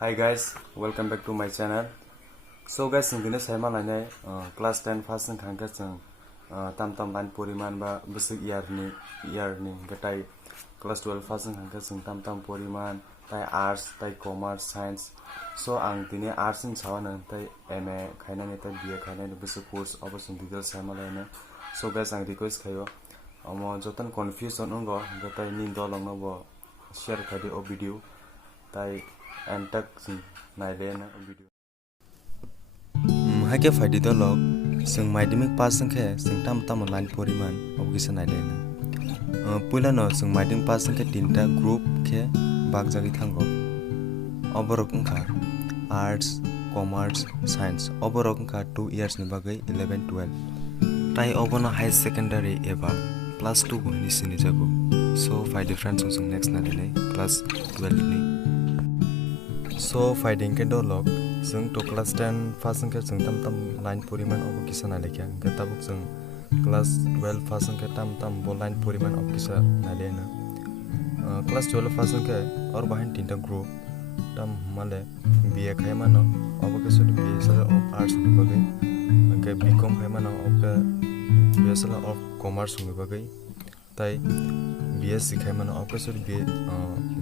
Hi guys, welcome back to my channel. So guys, जों दिनै saimana class 10 first जों थांखो जों tam line poriman ba basic year ni gatai class 12 first जों थांखो जों tam poriman tai arts tai commerce science. So ang दिनै arts नि सावानो tai MA khymani tai BA khymani basic course अब जों details saimana. So guys, ang request खायो amo jotan confusion ungo gatai ni dolong bo share khadi o video tai and tak nailena video hake faidi dolog sing madhyamik pass sangkhe sing tam line poriman obgisa nailena puila no sing madhyamik pass sangkhe tinta group khe bagjagi thango borok ungkha arts commerce science borok ungkha 2 years ni bagai 11 12 tai obono high secondary eba class 2 bo ni sini jago so five difference sing next nailena class 12 ni so fighting ke dolog जों to class 10 first ke जों tam line poriman ob kisa nalekya tabok जों class 12 first ke tam bo line poriman ob kisa nalena class 12 first ke और bahin tinta group tam male BA khymano ob ke so BA sala of arts ni bagai ke BCom khymano ob ke BA sala of commerce ni bagai tai BSc khymano ob ke so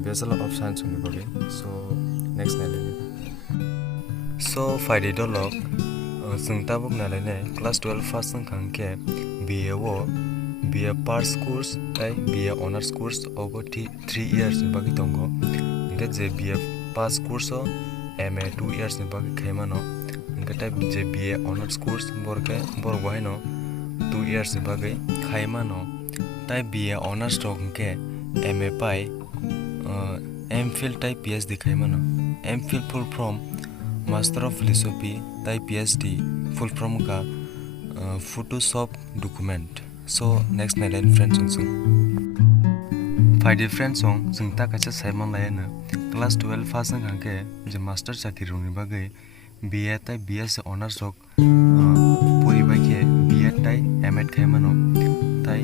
BA sala of science ni bagai so next nalena so Friday dolog जों tabok nalene class 12 first khangke BA wo BA pass course tai BA honors course over 3 years ni bagi tongo nge je BA pass course o MA 2 years ni bagi khaimano nge tai je BA honors course borok bahino 2 years ni bagi khaimano tai BA honors tonke MA pai MPhil tai PhD khaimano MPhil full from Master of Philosophy tai PhD full from ka Photoshop document so next nalen friends song five different song जों ta kacha saiman layana class 12 first khangke je master chakri roni bagai BA tai BS honors rok puri baike BA tai MA khaimano tai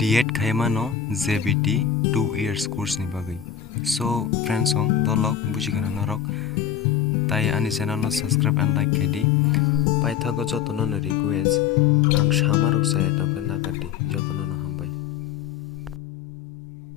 D8 khaimano JBT 2 years course ni bagai so friends song dolog bujigana norok tai ani channel no subscribe and like kedi Paithak joto no request ang samarok saya ta nagati joto